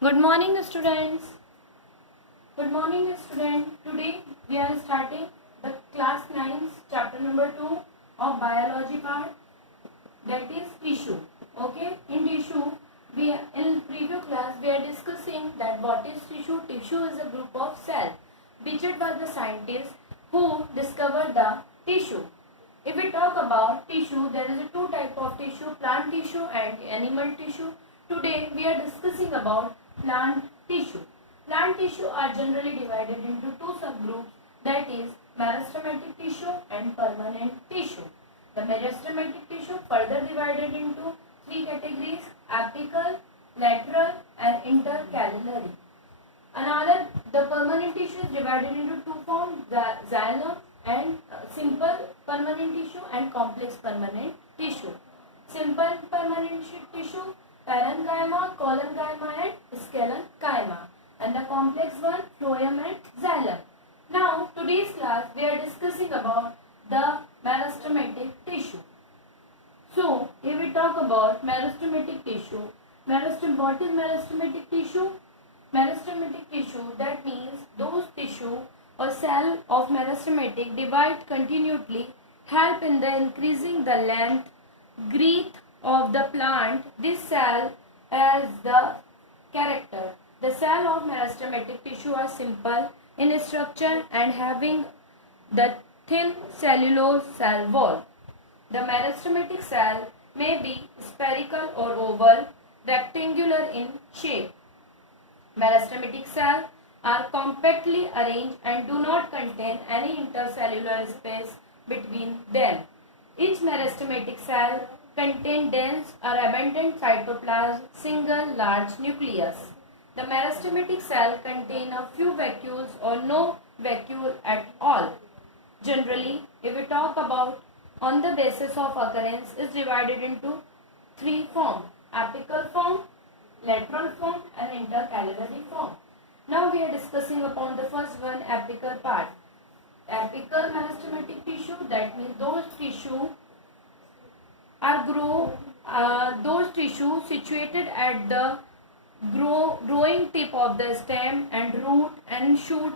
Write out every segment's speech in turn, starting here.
Good morning, students. Good morning, student. Today we are starting the class 9 chapter number 2 of biology part, that is tissue. Okay, in tissue in preview class we are discussing that what is tissue. Tissue is a group of cells built by the scientists who discovered the tissue. If we talk about tissue, there is a two type of tissue, plant tissue and animal tissue. Today we are discussing about plant tissue. Plant tissue are generally divided into two subgroups, that is meristematic tissue and permanent tissue. The meristematic tissue further divided into three categories: apical, lateral and intercalary. The permanent tissue is divided into two forms, xylem and simple permanent tissue and complex permanent tissue. Simple permanent tissue, parenchyma, collenchyma and scalenchyma, and the complex one, phloem and xylem. Now today's class we are discussing about the meristematic tissue. So if we talk about meristematic tissue, what is meristematic tissue? Meristematic tissue, that means those tissue or cell of meristematic divide continually, help in the increasing the length, breadth of the plant. This cell has the character. The cell of meristematic tissue are simple in structure and having the thin cellulose cell wall. The meristematic cell may be spherical or oval, rectangular in shape. Meristematic cells are compactly arranged and do not contain any intercellular space between them. Each meristematic cell contains dense or abundant cytoplasm, single large nucleus. The meristematic cell contains a few vacuoles or no vacuole at all. Generally, if we talk about on the basis of occurrence, is divided into three forms: apical form, lateral form and intercalary form. Now we are discussing upon the first one, apical part. Apical meristematic tissue, that means those tissue situated at the growing tip of the stem and root and shoot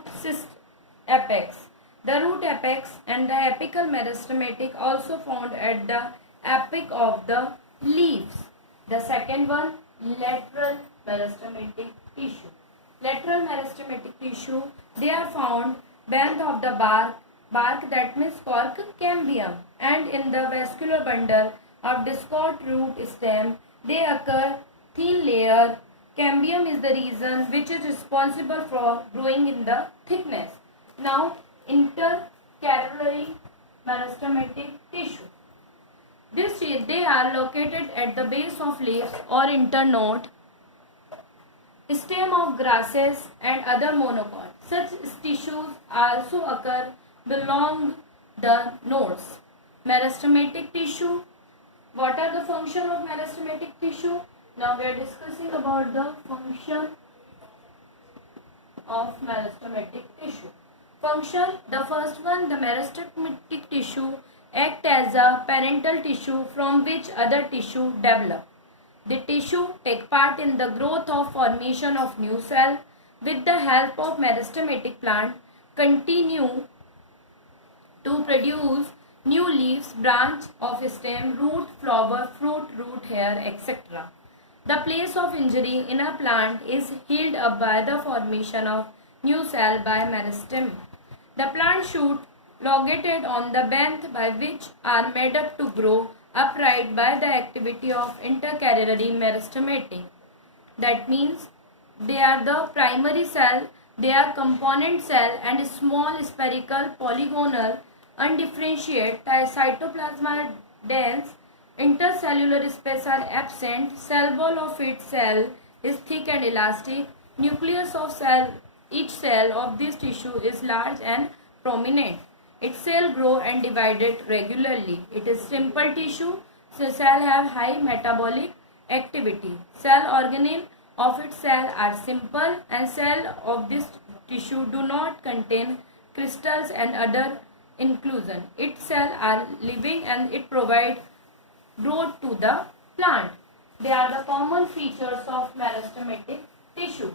apex. The root apex and the apical meristematic also found at the apex of the leaves. The second one, lateral meristematic tissue. Lateral meristematic tissue, they are found bent of the bark, that means cork cambium, and in the vascular bundle of discoid root stem they occur thin layer. Cambium is the reason which is responsible for growing in the thickness. Now intercalary meristematic tissue. They are located at the base of leaves or internode, stem of grasses and other monocots. Such tissues also occur belong the nodes. Meristematic tissue. What are the function of meristematic tissue? Now we are discussing about the function of meristematic tissue. Function, the first one, the meristematic tissue act as a parental tissue from which other tissue develop. The tissue take part in the growth of formation of new cell. With the help of meristematic plant, continue to produce new leaves, branch of stem, root, flower, fruit, root, hair, etc. The place of injury in a plant is healed up by the formation of new cell by meristem. The plant shoot located on the bent by which are made up to grow upright by the activity of intercalary meristematic. That means they are the primary cell, they are component cell and small spherical polygonal undifferentiated cytoplasma dense, intercellular space are absent, cell wall of its cell is thick and elastic, nucleus of cell, each cell of this tissue is large and prominent. Its cell grow and divided regularly. It is simple tissue, so cell have high metabolic activity. Cell organelle of its cell are simple and cell of this tissue do not contain crystals and other inclusion. Its cell are living and it provide growth to the plant. They are the common features of meristematic tissue. tissue.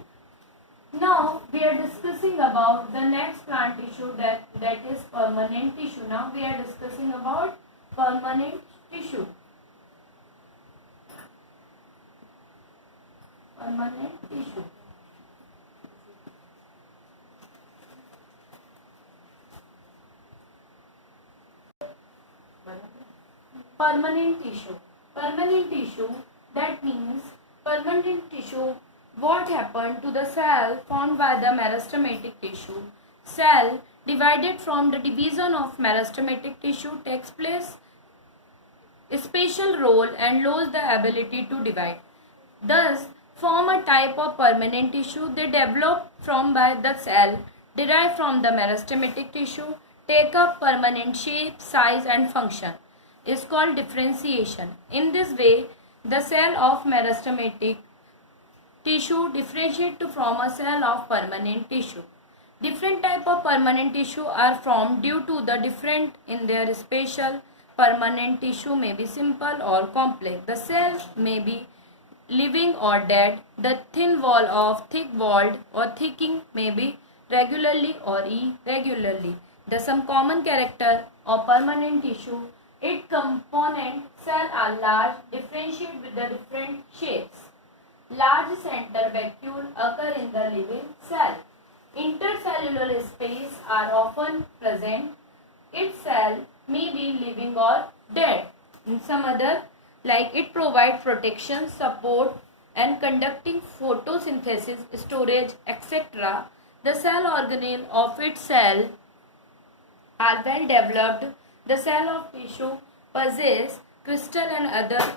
Now we are discussing about the next plant tissue that is permanent tissue. Now we are discussing about permanent tissue. Permanent tissue. Permanent tissue. Permanent tissue, that means permanent tissue, what happened to the cell formed by the meristematic tissue. Cell divided from the division of meristematic tissue takes place a special role and loses the ability to divide. Thus, form a type of permanent tissue. They develop from by the cell derived from the meristematic tissue, take up permanent shape, size and function. Is called differentiation. In this way, the cell of meristematic tissue differentiate from a cell of permanent tissue. Different type of permanent tissue are formed due to the different in their spatial. Permanent tissue may be simple or complex. The cell may be living or dead. The thin wall of thick-walled or thickening may be regularly or irregularly. The some common character of permanent tissue. Its component cells are large, differentiate with the different shapes. Large central vacuole occur in the living cell. Intercellular space are often present. Its cell may be living or dead. In some other, like it provides protection, support and conducting photosynthesis, storage, etc. The cell organelle of its cell are well developed. The cell of tissue possess crystal and other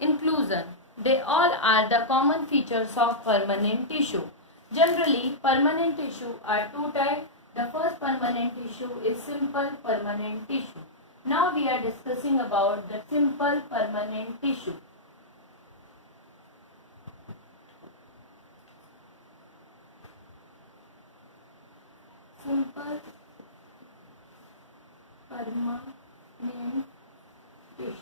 inclusion. They all are the common features of permanent tissue. Generally, permanent tissue are two types. The first permanent tissue is simple permanent tissue. Now we are discussing about the simple permanent tissue. Simple permanent tissue.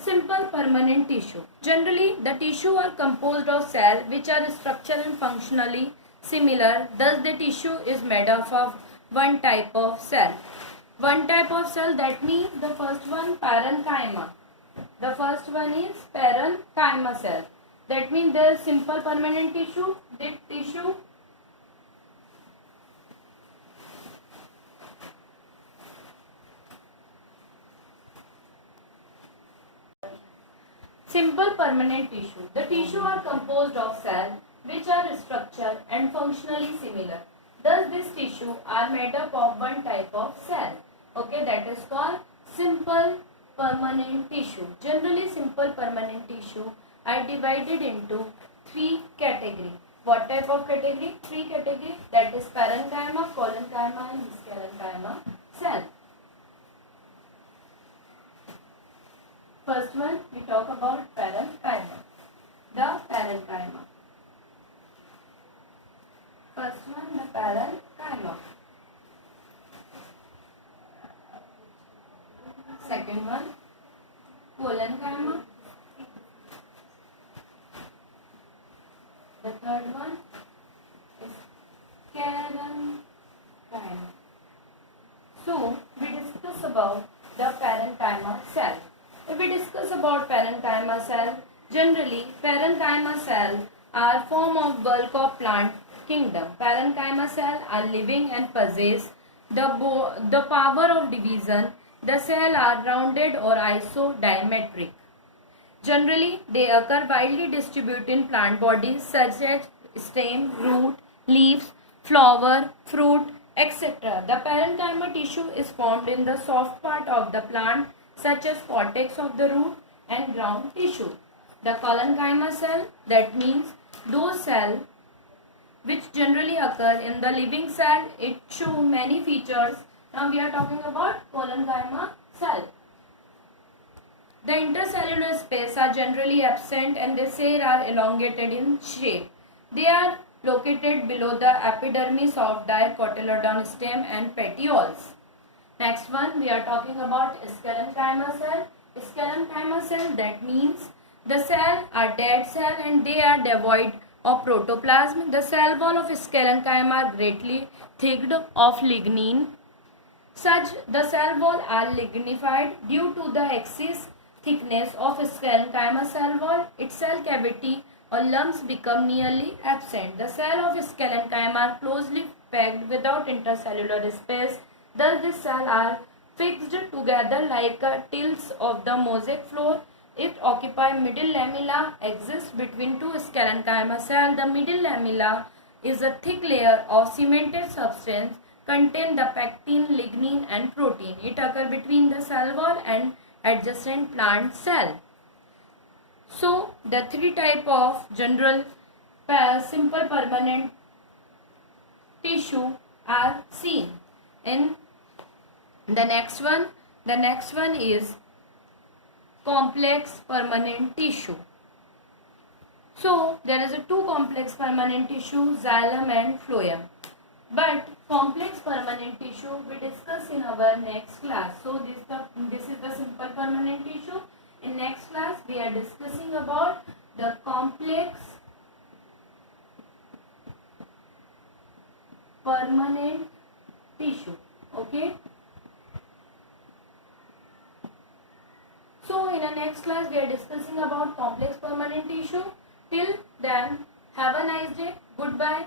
Simple permanent tissue. Generally, the tissue are composed of cells which are structurally and functionally similar. Thus, the tissue is made up of one type of cell. One type of cell, that means the first one parenchyma. The first one is parenchyma cell. That means there is simple permanent tissue. The tissue simple permanent tissue. The tissue are composed of cells which are structured and functionally similar. Thus, this tissue are made up of one type of cell. Okay, that is called simple permanent tissue. Generally, simple permanent tissue are divided into three categories. What type of category? Three categories, that is parenchyma, collenchyma and mesenchyma cell. First one, we talk about parenchyma. The parenchyma. First one, the parenchyma. Second one, collenchyma. The third one is parenchyma. So, we discuss about the parenchyma cell. If we discuss about parenchyma cell, generally parenchyma cells are form of bulk of plant kingdom. Parenchyma cells are living and possess the power of division. The cells are rounded or isodiametric. Generally, they occur widely distributed in plant bodies such as stem, root, leaves, flower, fruit, etc. The parenchyma tissue is formed in the soft part of the plant such as cortex of the root and ground tissue. The collenchyma cell, that means those cells which generally occur in the living cell, it show many features. Now we are talking about collenchyma cell. The intercellular space are generally absent and the cells are elongated in shape. They are located below the epidermis of dicotyledon stem and petioles. Next one, we are talking about sclerenchyma cell. Sclerenchyma cell, that means the cell are dead cell and they are devoid of protoplasm. The cell wall of sclerenchyma are greatly thicked of lignin. Such the cell wall are lignified due to the excess thickness of sclerenchyma cell wall. Its cell cavity or lumps become nearly absent. The cell of sclerenchyma are closely packed without intercellular space. Thus, these cells are fixed together like tiles of the mosaic floor. It occupies middle lamella, exists between two sclerenchyma cells. The middle lamella is a thick layer of cemented substance contain the pectin, lignin and protein. It occurs between the cell wall and adjacent plant cell. So, the three type of general simple permanent tissue are seen. In the next one is complex permanent tissue. So, there is a two complex permanent tissue, xylem and phloem. But complex permanent tissue we discuss in our next class. So this is the simple permanent tissue. In next class we are discussing about the complex permanent tissue. Okay. So in the next class we are discussing about complex permanent tissue. Till then, have a nice day. Goodbye.